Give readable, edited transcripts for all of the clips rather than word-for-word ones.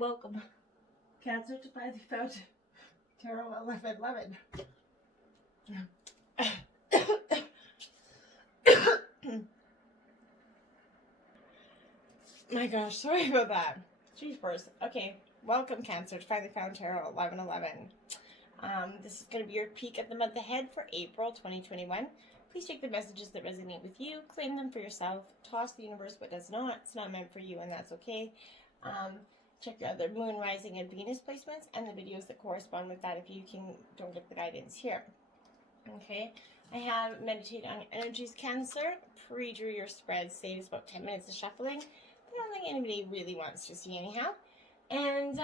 Welcome, Cancer, to Finally Found Tarot 1111. My gosh, sorry about that. Jeepers. Okay, welcome, Cancer, to Finally Found Tarot 1111. This is going to be your peek at the month ahead for April 2021. Please take the messages that resonate with you, claim them for yourself, toss the universe what does not. It's not meant for you, and that's okay. Check your other moon, rising, and Venus placements and the videos that correspond with that if you don't get the guidance here. Okay, I have meditate on energies, Cancer. Pre-drew your spread, saves about 10 minutes of shuffling. I don't think anybody really wants to see anyhow. And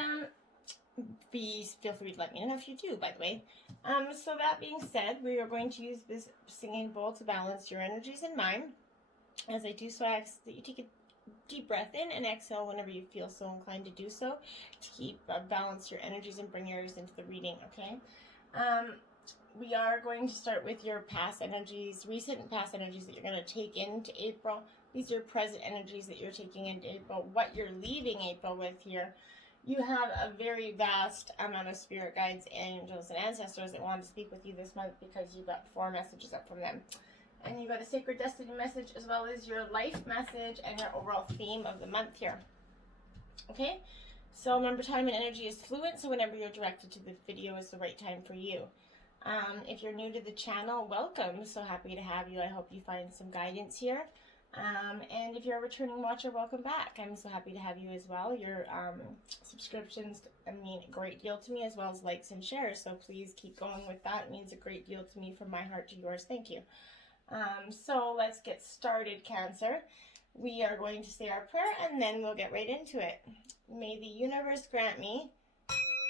feel free to let me know if you do, by the way. So that being said, we are going to use this singing bowl to balance your energies and mine. As I do so, I ask that you take a deep breath in and exhale whenever you feel so inclined to do so, to keep balance your energies and bring yours into the reading, okay? We are going to start with your past energies, recent and past energies that you're going to take into April. These are present energies that you're taking into April, what you're leaving April with here. You have a very vast amount of spirit guides, angels, and ancestors that want to speak with you this month because you got 4 messages up from them. And you got a sacred destiny message as well as your life message and your overall theme of the month here. Okay? So remember, time and energy is fluent, so whenever you're directed to the video is the right time for you. If you're new to the channel, welcome. So happy to have you. I hope you find some guidance here. And if you're a returning watcher, welcome back. I'm so happy to have you as well. Your subscriptions mean a great deal to me, as well as likes and shares. So please keep going with that. It means a great deal to me, from my heart to yours. Thank you. So let's get started, Cancer. We are going to say our prayer and then we'll get right into it. May the universe grant me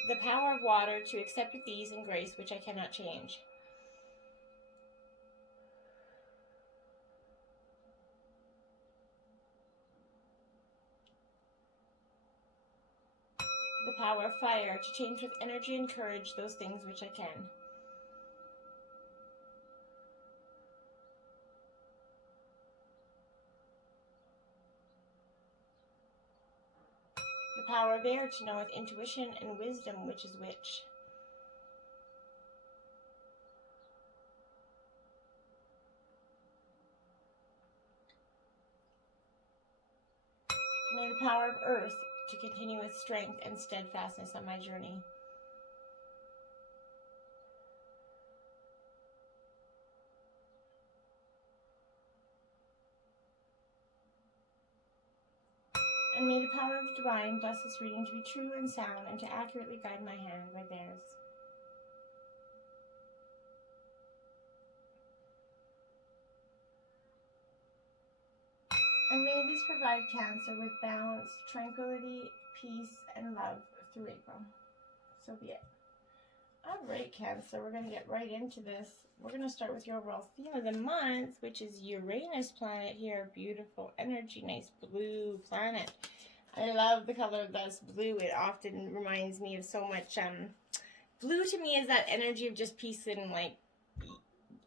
the power of water to accept with ease and grace which I cannot change. The power of fire to change with energy and courage those things which I can. The power of air to know with intuition and wisdom which is which. May the power of earth to continue with strength and steadfastness on my journey. And may the power of divine bless this reading to be true and sound and to accurately guide my hand by theirs. And may this provide Cancer with balance, tranquility, peace, and love through April. So be it. Alright, Cancer, we're going to get right into this. We're going to start with your overall theme of the month, which is Uranus planet here. Beautiful energy, nice blue planet. I love the color of this blue. It often reminds me of so much. Blue to me is that energy of just peace and like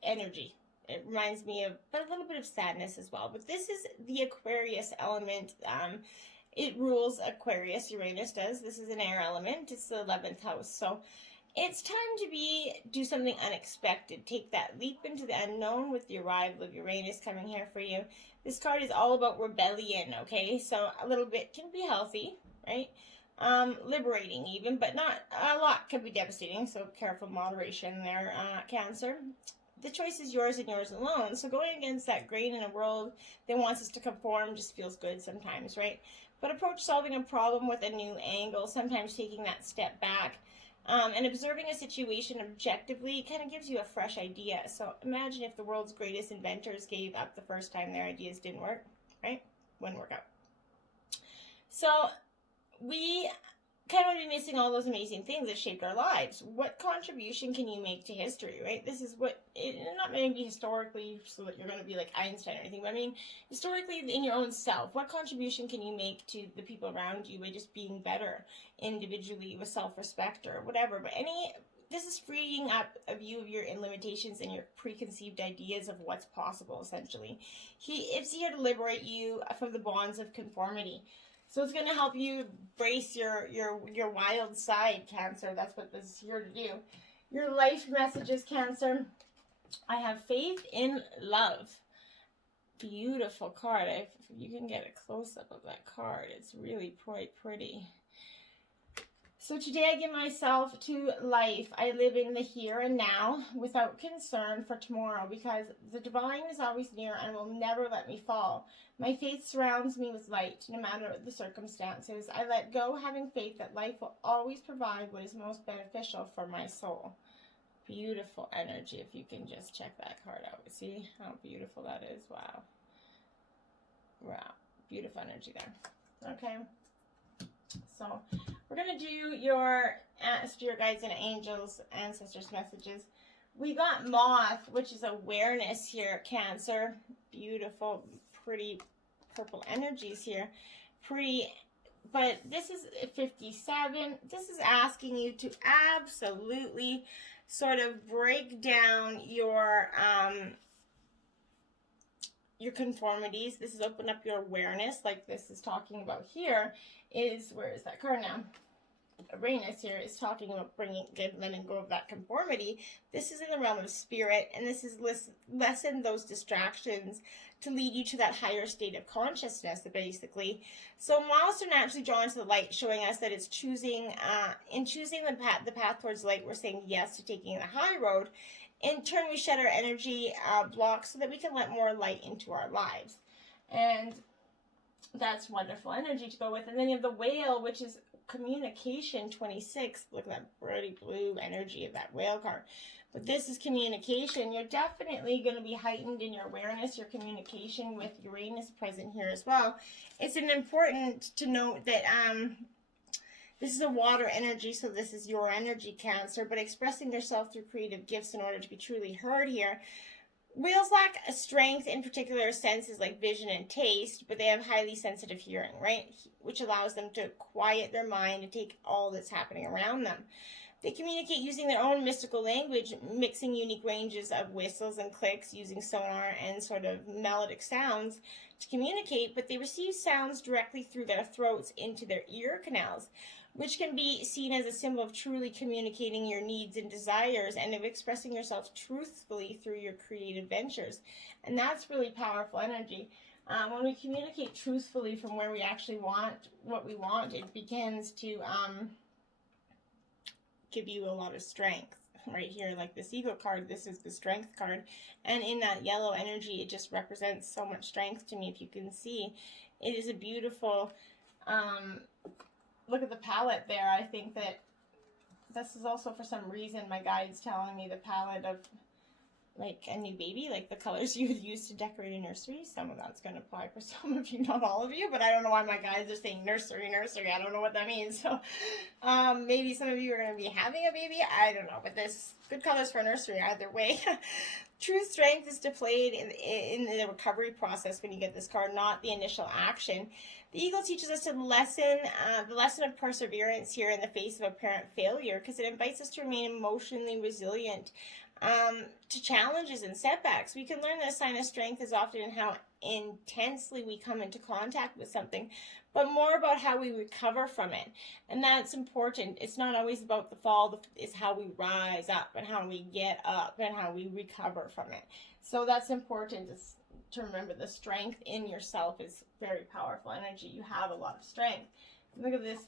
energy. It reminds me of, but a little bit of sadness as well. But this is the Aquarius element. It rules Aquarius, Uranus does. This is an air element. It's the 11th house. So it's time to do something unexpected. Take that leap into the unknown with the arrival of Uranus coming here for you. This card is all about rebellion, okay? So a little bit can be healthy, right? Liberating even, but not a lot can be devastating. So careful moderation there, Cancer. The choice is yours and yours alone. So going against that grain in a world that wants us to conform just feels good sometimes, right? But approach solving a problem with a new angle, sometimes taking that step back and observing a situation objectively kind of gives you a fresh idea. So imagine if the world's greatest inventors gave up the first time their ideas didn't work, right? Wouldn't work out. So we kind of be missing all those amazing things that shaped our lives. What contribution can you make to history, right? This is what, not maybe historically so that you're going to be like Einstein or anything, but I mean, historically in your own self, what contribution can you make to the people around you by just being better individually with self-respect or whatever? But this is freeing up a view of your limitations and your preconceived ideas of what's possible, essentially. It's here to liberate you from the bonds of conformity. So it's going to help you brace your wild side, Cancer. That's what this is here to do. Your life messages, Cancer. I have faith in love. Beautiful card. If you can get a close-up of that card, it's really quite pretty. So today I give myself to life. I live in the here and now without concern for tomorrow, because the divine is always near and will never let me fall. My faith surrounds me with light, no matter the circumstances. I let go, having faith that life will always provide what is most beneficial for my soul. Beautiful energy, if you can just check that card out. See how beautiful that is? Wow. Wow. Beautiful energy there. Okay. So we're going to do your spirit guides and angels, ancestors messages. We got moth, which is awareness here, Cancer. Beautiful, pretty purple energies here. Pretty, but this is 57. This is asking you to absolutely sort of break down your conformities. This is open up your awareness, like this is talking about here. Is, where is that card now? Uranus here is talking about letting go of that conformity. This is in the realm of spirit, and this is lessen those distractions to lead you to that higher state of consciousness, basically. So moths are naturally drawn to the light, showing us that it's choosing, in choosing the path towards light, we're saying yes to taking the high road. In turn, we shed our energy blocks so that we can let more light into our lives. And that's wonderful energy to go with. And then you have the whale, which is communication 26. Look at that pretty blue energy of that whale card. But this is communication. You're definitely going to be heightened in your awareness, your communication, with Uranus present here as well. It's important to note that this is a water energy, so this is your energy, Cancer, but expressing yourself through creative gifts in order to be truly heard here. Whales lack a strength in particular senses like vision and taste, but they have highly sensitive hearing, right? Which allows them to quiet their mind and take all that's happening around them. They communicate using their own mystical language, mixing unique ranges of whistles and clicks, using sonar and sort of melodic sounds to communicate, but they receive sounds directly through their throats into their ear canals, which can be seen as a symbol of truly communicating your needs and desires and of expressing yourself truthfully through your creative ventures. And that's really powerful energy. When we communicate truthfully from where we actually want what we want, it begins to give you a lot of strength. Right here, like this Eagle card, this is the Strength card. And in that yellow energy, it just represents so much strength to me, if you can see. It is a beautiful... look at the palette there. I think that this is also, for some reason, my guide's telling me the palette of like a new baby, like the colors you would use to decorate a nursery. Some of that's going to apply for some of you, not all of you, but I don't know why my guides are saying nursery. I don't know what that means. So maybe some of you are going to be having a baby. I don't know, but there's good colors for nursery either way. True strength is displayed in the recovery process when you get this card, not the initial action. The Eagle teaches us to lessen the lesson of perseverance here in the face of apparent failure, because it invites us to remain emotionally resilient to challenges and setbacks. We can learn that a sign of strength is often in how intensely we come into contact with something, but more about how we recover from it. And that's important. It's not always about the fall, it's how we rise up and how we get up and how we recover from it. So that's important to remember. The strength in yourself is very powerful energy. You have a lot of strength. Look at this.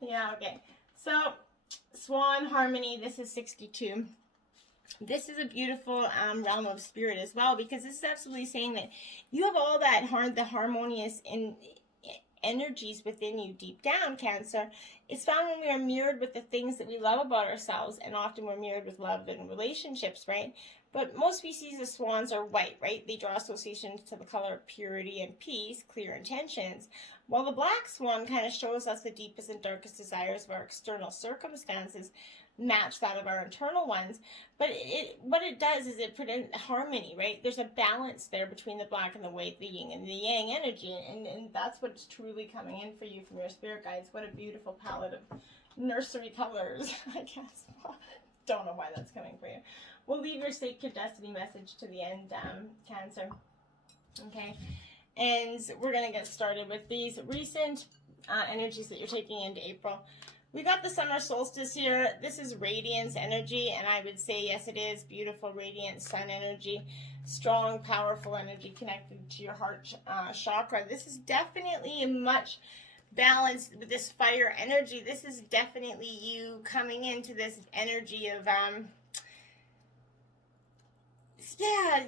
Yeah, okay. So Swan Harmony, this is 62. This is a beautiful realm of spirit as well, because this is absolutely saying that you have all that the harmonious energies within you deep down, Cancer. It's found when we are mirrored with the things that we love about ourselves, and often we're mirrored with love and relationships, right? But most species of swans are white, right? They draw associations to the color of purity and peace, clear intentions, while the black swan kind of shows us the deepest and darkest desires of our external circumstances match that of our internal ones. But what it does is it presents harmony, right? There's a balance there between the black and the white, the yin and the yang energy, and that's what's truly coming in for you from your spirit guides. What a beautiful palette of nursery colors, I guess. Don't know why that's coming for you. We'll leave your sacred destiny message to the end, Cancer. Okay. And we're going to get started with these recent energies that you're taking into April. We got the summer solstice here. This is radiance energy, and I would say, yes, it is beautiful, radiant sun energy, strong, powerful energy connected to your heart chakra. This is definitely much balanced with this fire energy. This is definitely you coming into this energy of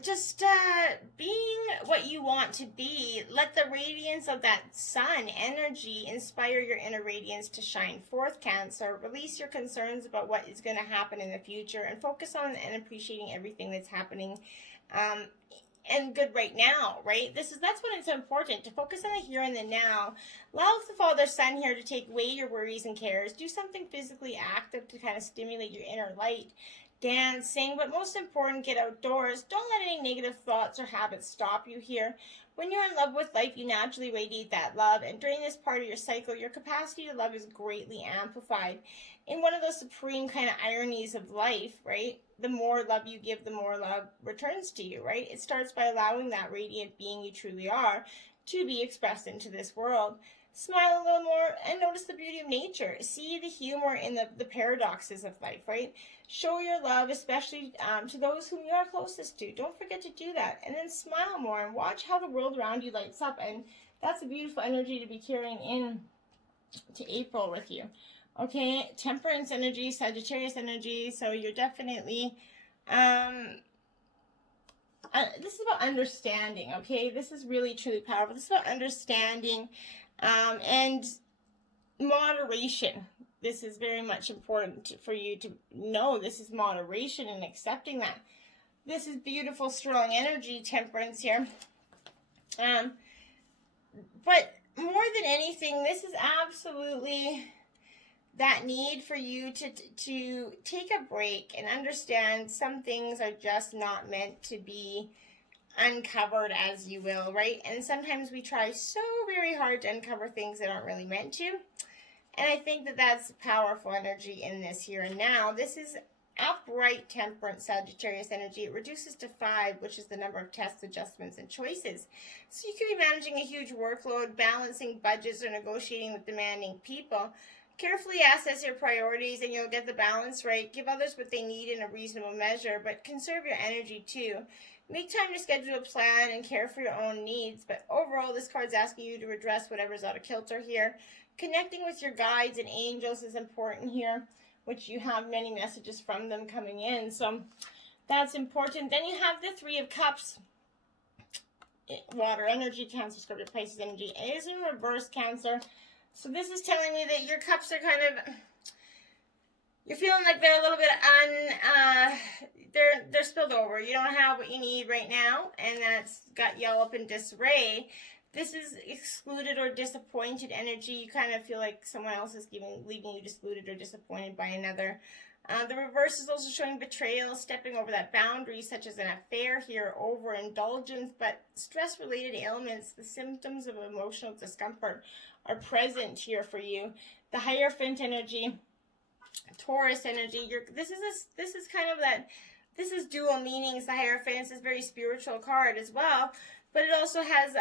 just being what you want to be. Let the radiance of that sun energy inspire your inner radiance to shine forth, Cancer. Release your concerns about what is going to happen in the future and focus on and appreciating everything that's happening and good right now, right? That's when it's important to focus on the here and the now. Allow the Father Sun here to take away your worries and cares. Do something physically active to kind of stimulate your inner light. Dance, sing, but most important, get outdoors. Don't let any negative thoughts or habits stop you here. When you're in love with life, you naturally radiate that love, and during this part of your cycle, your capacity to love is greatly amplified. In one of those supreme kind of ironies of life, right? The more love you give, the more love returns to you, right? It starts by allowing that radiant being you truly are to be expressed into this world. Smile a little more and notice the beauty of nature. See the humor in the paradoxes of life, right? Show your love, especially to those whom you are closest to. Don't forget to do that. And then smile more and watch how the world around you lights up. And that's a beautiful energy to be carrying in to April with you. Okay, Temperance energy, Sagittarius energy. So you're definitely... this is about understanding, okay? This is really, truly powerful. This is about understanding and moderation. This is very much important for you to know. This is moderation and accepting that. This is beautiful, strong energy, Temperance here. But more than anything, this is absolutely that need for you to take a break and understand some things are just not meant to be uncovered, as you will, right? And sometimes we try so very hard to uncover things that aren't really meant to. And I think that that's powerful energy in this here and now. This is upright, temperance, Sagittarius energy. It reduces to 5, which is the number of tests, adjustments, and choices. So you could be managing a huge workload, balancing budgets, or negotiating with demanding people. Carefully assess your priorities and you'll get the balance right. Give others what they need in a reasonable measure, but conserve your energy too. Make time to schedule a plan and care for your own needs. But overall, this card's asking you to address whatever's out of kilter here. Connecting with your guides and angels is important here, which you have many messages from them coming in. So that's important. Then you have the 3 of Cups. Water energy, Cancer, Scorpio, Pisces energy. It is in reverse, Cancer. So this is telling me that your cups are kind of, you're feeling like they're a little bit they're spilled over. You don't have what you need right now, and that's got you all up in disarray. This is excluded or disappointed energy. You kind of feel like someone else is leaving you excluded or disappointed by another. The reverse is also showing betrayal, stepping over that boundary, such as an affair here, overindulgence, but stress-related ailments, the symptoms of emotional discomfort are present here for you. The Hierophant energy, Taurus energy. This is kind of that. This is dual meanings. The Hierophant is a very spiritual card as well, but it also has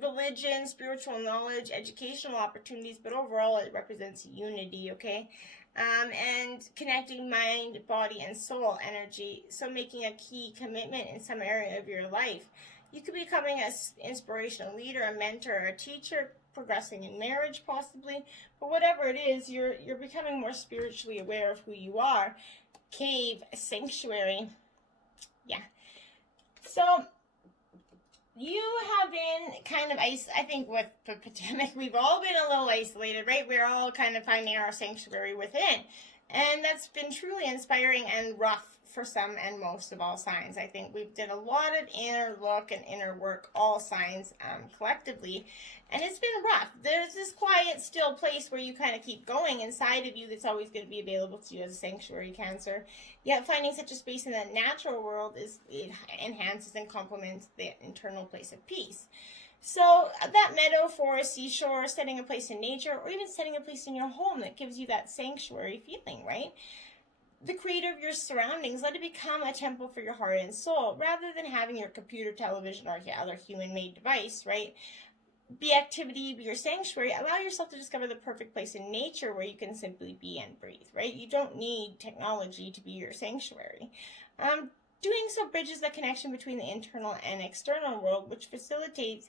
religion, spiritual knowledge, educational opportunities. But overall, it represents unity. Okay. And connecting mind, body, and soul energy. So making a key commitment in some area of your life. You could be becoming an inspirational leader, a mentor, or a teacher, progressing in marriage possibly. But whatever it is, you're becoming more spiritually aware of who you are. Cave, sanctuary. Yeah. So you have been kind of I think with the pandemic, we've all been a little isolated, right? We're all kind of finding our sanctuary within. And that's been truly inspiring and rough for some and most of all signs. I think we've did a lot of inner look and inner work, all signs collectively. And it's been rough. There's this quiet, still place where you kind of keep going inside of you that's always going to be available to you as a sanctuary, Cancer. Yet finding such a space in the natural world it enhances and complements the internal place of peace. So that meadow, forest, seashore, setting a place in nature, or even setting a place in your home that gives you that sanctuary feeling, right? the creator of your surroundings. Let it become a temple for your heart and soul, rather than having your computer, television, or other human-made device, right? Be activity, be your sanctuary. Allow yourself to discover the perfect place in nature where you can simply be and breathe, right? You don't need technology to be your sanctuary. Doing so bridges the connection between the internal and external world, which facilitates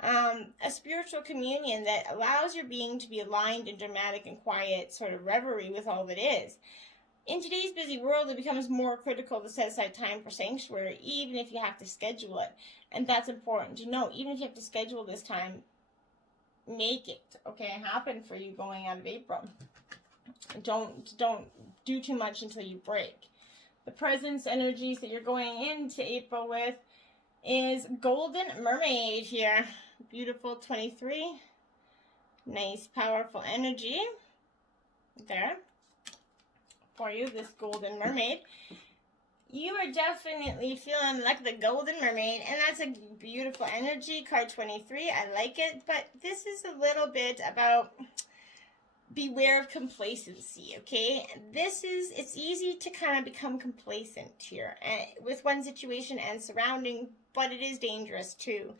a spiritual communion that allows your being to be aligned in dramatic and quiet sort of reverie with all that is. In today's busy world, it becomes more critical to set aside time for sanctuary, even if you have to schedule it. And that's important to know. Even if you have to schedule this time, make it, okay, happen for you going out of April. Don't do too much until you break. The presence energies that you're going into April with is Golden Mermaid here. Beautiful 23. Nice, powerful energy there for you, this Golden Mermaid. You are definitely feeling like the Golden Mermaid, and that's a beautiful energy. Card 23, I like it, but this is a little bit about beware of complacency, okay? It's easy to kind of become complacent here with one situation and surrounding, but it is dangerous too.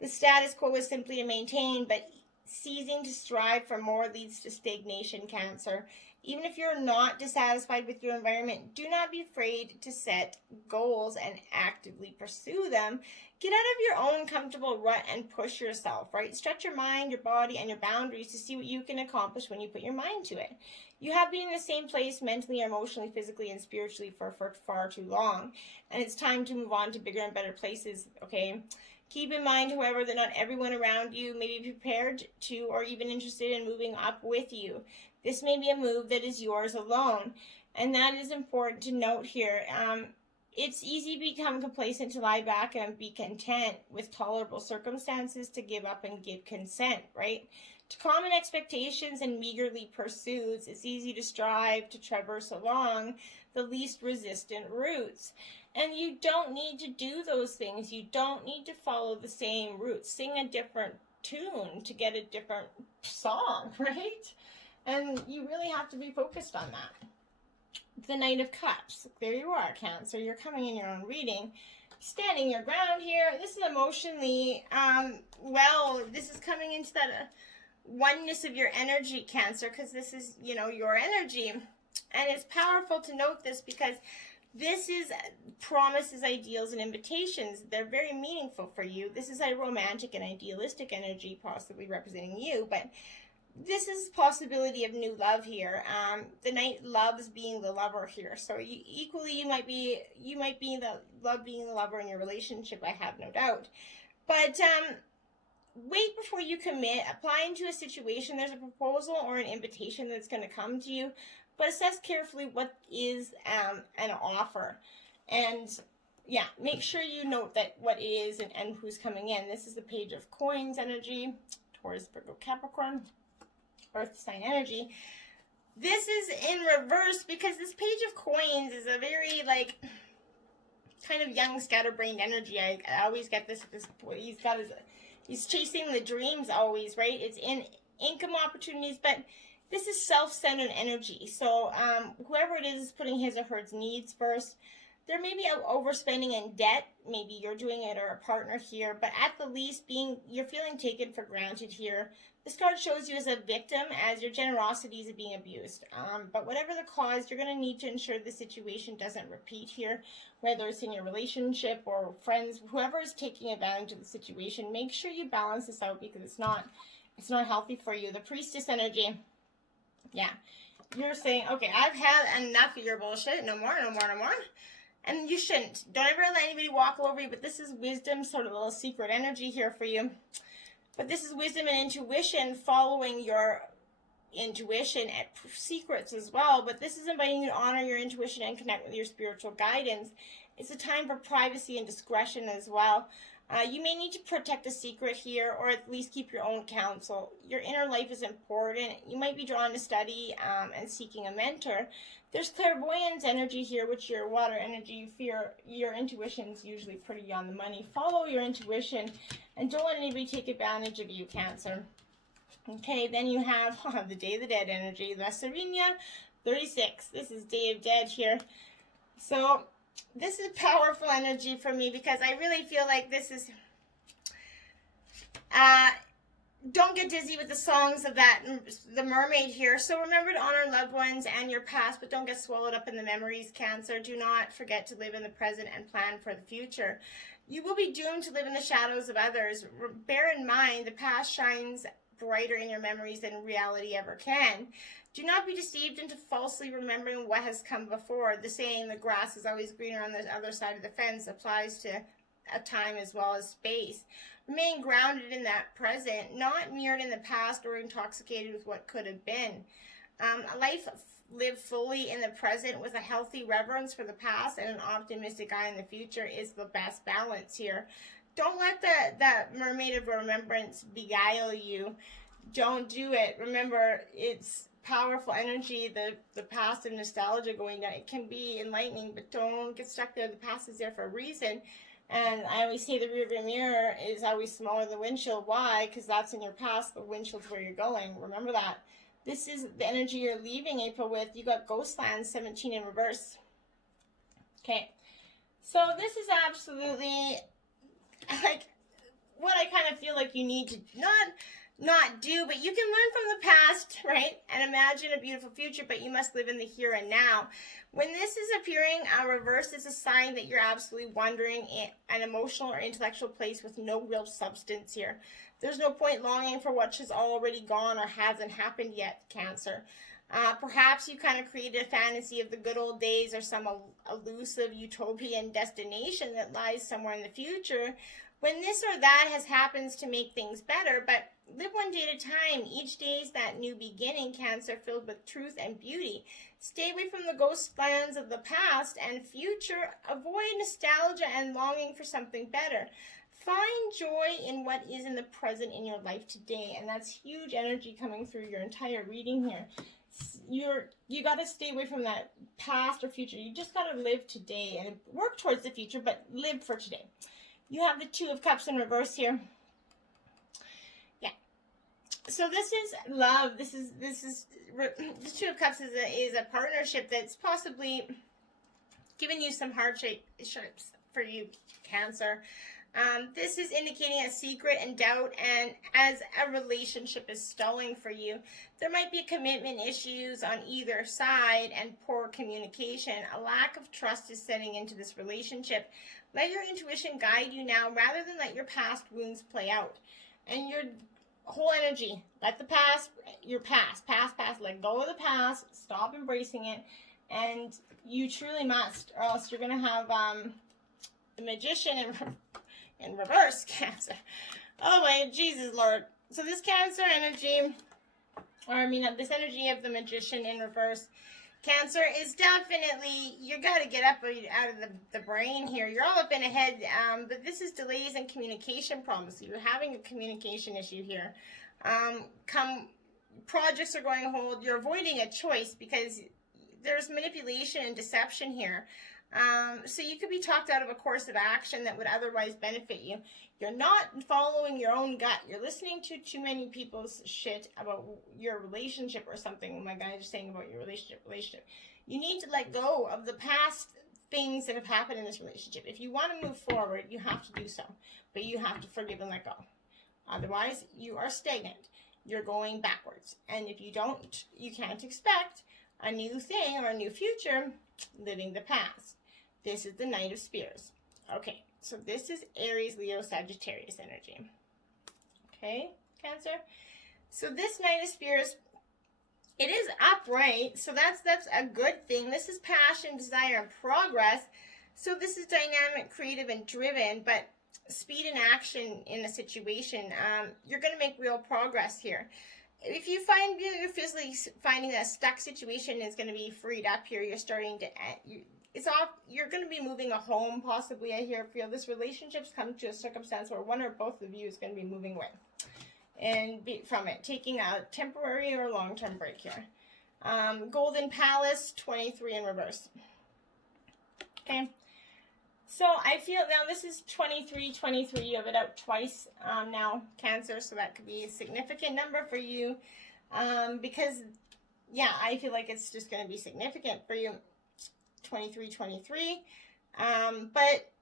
The status quo is simply to maintain, but ceasing to strive for more leads to stagnation, Cancer. Even if you're not dissatisfied with your environment, do not be afraid to set goals and actively pursue them. Get out of your own comfortable rut and push yourself, right? Stretch your mind, your body, and your boundaries to see what you can accomplish when you put your mind to it. You have been in the same place mentally, emotionally, physically, and spiritually for far too long, and it's time to move on to bigger and better places, okay? Keep in mind, however, that not everyone around you may be prepared to or even interested in moving up with you. This may be a move that is yours alone, and that is important to note here. It's easy to become complacent, to lie back and be content with tolerable circumstances, to give up and give consent, right? To common expectations and meagerly pursuits, it's easy to strive to traverse along the least resistant routes. And you don't need to do those things. You don't need to follow the same routes. Sing a different tune to get a different song, right? And you really have to be focused on that. The Knight of Cups. There you are, Cancer. You're coming in your own reading. Standing your ground here. This is emotionally, this is coming into that oneness of your energy, Cancer, because this is, your energy. And it's powerful to note this because this is promises, ideals, and invitations. They're very meaningful for you. This is a romantic and idealistic energy possibly representing you, but this is possibility of new love here. The Knight loves being the lover here. So you might be being the lover in your relationship, I have no doubt. But wait before you commit. Apply into a situation. There's a proposal or an invitation that's going to come to you. But assess carefully what is an offer. And yeah, make sure you note that what is and who's coming in. This is the Page of Coins energy. Taurus, Virgo, Capricorn. Earth sign energy. This is in reverse because this Page of Coins is a very kind of young scatterbrained energy. I always get this he's chasing the dreams always, right? It's in income opportunities, but this is self-centered energy. So whoever it is putting his or her needs first. There may be overspending in debt. Maybe you're doing it or a partner here, but at the least you're feeling taken for granted here. This card shows you as a victim as your generosity is being abused. But whatever the cause, you're going to need to ensure the situation doesn't repeat here, whether it's in your relationship or friends, whoever is taking advantage of the situation. Make sure you balance this out because it's not healthy for you. The Priestess energy. Yeah. You're saying, okay, I've had enough of your bullshit. No more, no more, no more. And you shouldn't. Don't ever let anybody walk over you, but this is wisdom, sort of a little secret energy here for you. But this is wisdom and intuition, following your intuition and secrets as well. But this is inviting you to honor your intuition and connect with your spiritual guidance. It's a time for privacy and discretion as well. You may need to protect a secret here, or at least keep your own counsel. Your inner life is important. You might be drawn to study and seeking a mentor. There's clairvoyance energy here, which your water energy, you fear. Your intuition's usually pretty on the money. Follow your intuition, and don't let anybody take advantage of you, Cancer. Okay, then you have the Day of the Dead energy, La Serena, 36. This is Day of Dead here. So this is powerful energy for me because I really feel like this is... don't get dizzy with the songs of the mermaid here. So remember to honor loved ones and your past, but don't get swallowed up in the memories, Cancer. Do not forget to live in the present and plan for the future. You will be doomed to live in the shadows of others. Bear in mind, the past shines brighter in your memories than reality ever can. Do not be deceived into falsely remembering what has come before. The saying, the grass is always greener on the other side of the fence, applies to a time as well as space. Remain grounded in that present, not mirrored in the past or intoxicated with what could have been. A life lived fully in the present with a healthy reverence for the past and an optimistic eye in the future is the best balance here. Don't let the mermaid of remembrance beguile you. Don't do it. Remember, it's powerful energy, the past and nostalgia going down. It can be enlightening, but don't get stuck there. The past is there for a reason. And I always say the rearview mirror is always smaller than the windshield. Why? Because that's in your past. The windshield's where you're going. Remember that. This is the energy you're leaving April with. You got Ghostland 17 in reverse. Okay. So this is absolutely like what I kind of feel like you need to not do, but you can learn from the past, right? And imagine a beautiful future, but you must live in the here and now. When this is appearing reverse, it's a sign that you're absolutely wandering in an emotional or intellectual place with no real substance here. There's no point longing for what has already gone or hasn't happened yet, Cancer. Perhaps you kind of created a fantasy of the good old days or some elusive utopian destination that lies somewhere in the future when this or that has happens to make things better, but live one day at a time. Each day is that new beginning, Cancer, filled with truth and beauty. Stay away from the ghost lands of the past and future. Avoid nostalgia and longing for something better. Find joy in what is in the present in your life today, and that's huge energy coming through your entire reading here. You got to stay away from that past or future. You just got to live today and work towards the future, but live for today. You have the Two of Cups in reverse here. Yeah. So this is love. This is the Two of Cups is a partnership that's possibly giving you some hardships for you, Cancer. This is indicating a secret and doubt, and as a relationship is stalling for you, there might be commitment issues on either side and poor communication. A lack of trust is setting into this relationship. Let your intuition guide you now rather than let your past wounds play out. And your whole energy, let the past, your past, let go of the past, stop embracing it, and you truly must, or else you're going to have the Magician in reverse, Cancer. Oh wait, Jesus Lord. So this Cancer energy, this energy of the Magician in reverse, Cancer, is definitely, you got to get up out of the brain here. You're all up in a head, but this is delays in communication problems. You're having a communication issue here. Projects are going to hold. You're avoiding a choice because there's manipulation and deception here. So you could be talked out of a course of action that would otherwise benefit you. You're not following your own gut. You're listening to too many people's shit about your relationship or something. My guys are saying about your relationship. You need to let go of the past things that have happened in this relationship. If you want to move forward, you have to do so. But you have to forgive and let go. Otherwise, you are stagnant. You're going backwards. And if you don't, you can't expect a new thing or a new future living the past. This is the Knight of Spears. Okay, so this is Aries, Leo, Sagittarius energy. Okay, Cancer. So this Knight of Spears, it is upright, so that's a good thing. This is passion, desire, and progress. So this is dynamic, creative, and driven, but speed and action in a situation. You're going to make real progress here. If you find you're physically finding that a stuck situation is going to be freed up here, you're starting to... You're going to be moving a home, possibly. I feel this relationship's come to a circumstance where one or both of you is going to be moving away and from it, taking a temporary or long-term break here. Golden Palace, 23 in reverse. Okay. So I feel now this is 23. You have it out twice now, Cancer, so that could be a significant number for you because yeah, I feel like it's just going to be significant for you. 2323. But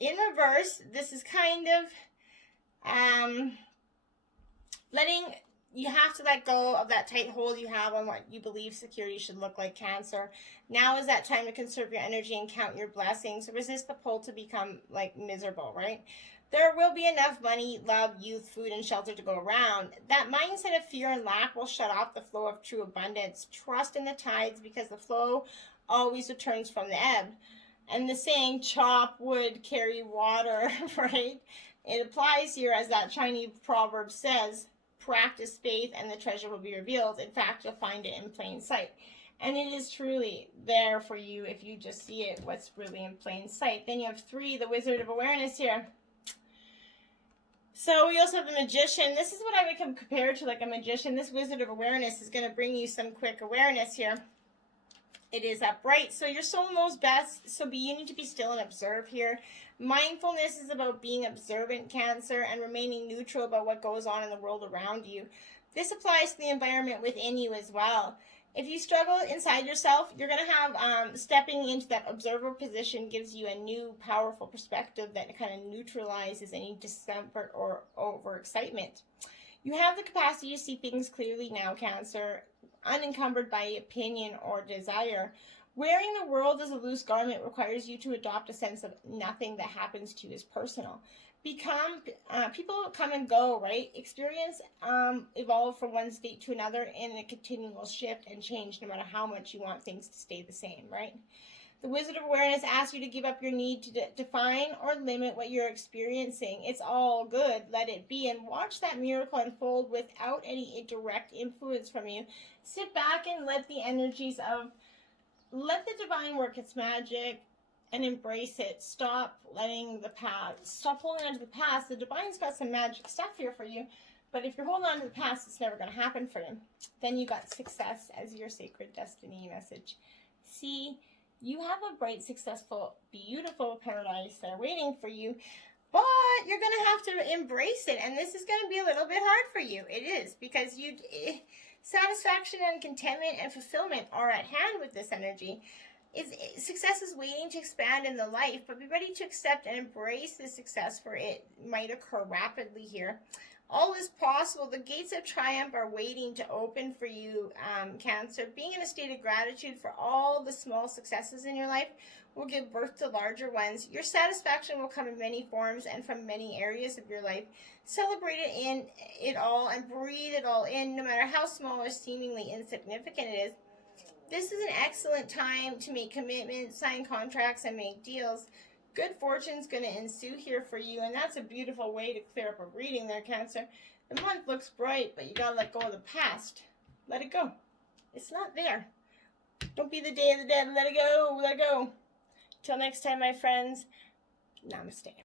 in reverse, this is kind of letting, you have to let go of that tight hold you have on what you believe security should look like, Cancer. Now is that time to conserve your energy and count your blessings. Resist the pull to become like miserable, right? There will be enough money, love, youth, food, and shelter to go around. That mindset of fear and lack will shut off the flow of true abundance. Trust in the tides, because the flow always returns from the ebb. And the saying, chop wood, carry water, right? It applies here, as that Chinese proverb says, practice faith and the treasure will be revealed. In fact, you'll find it in plain sight. And it is truly there for you if you just see it, what's really in plain sight. Then you have 3, the Wizard of Awareness here. So we also have the Magician. This is what I would compare to like a magician. This Wizard of Awareness is going to bring you some quick awareness here. It is upright, so your soul knows best. So you need to be still and observe here. Mindfulness is about being observant, Cancer, and remaining neutral about what goes on in the world around you. This applies to the environment within you as well. If you struggle inside yourself, you're going to have stepping into that observer position gives you a new powerful perspective that kind of neutralizes any discomfort or overexcitement. You have the capacity to see things clearly now, Cancer, unencumbered by opinion or desire. Wearing the world as a loose garment requires you to adopt a sense of nothing that happens to you is personal. People come and go, right? Experience evolve from one state to another in a continual shift and change, no matter how much you want things to stay the same, right? The Wizard of Awareness asks you to give up your need to define or limit what you're experiencing. It's all good. Let it be, and watch that miracle unfold without any direct influence from you. Sit back and let the energies of, let the divine work its magic and embrace it. Stop letting the past, stop holding on to the past. The divine's got some magic stuff here for you, but if you're holding on to the past, it's never going to happen for you. Then you got success as your sacred destiny message. See, you have a bright, successful, beautiful paradise there waiting for you, but you're going to have to embrace it, and this is going to be a little bit hard for you. It is, because satisfaction and contentment and fulfillment are at hand with this energy. Success is waiting to expand in the life, but be ready to accept and embrace the success, for it might occur rapidly here. All is possible. The gates of triumph are waiting to open for you, Cancer. Being in a state of gratitude for all the small successes in your life will give birth to larger ones. Your satisfaction will come in many forms and from many areas of your life. Celebrate it in it all and breathe it all in, no matter how small or seemingly insignificant it is. This is an excellent time to make commitments, sign contracts, and make deals. Good fortune's going to ensue here for you, and that's a beautiful way to clear up a reading there, Cancer. The month looks bright, but you got to let go of the past. Let it go. It's not there. Don't be the day of the dead. Let it go. Let it go. Till next time, my friends. Namaste.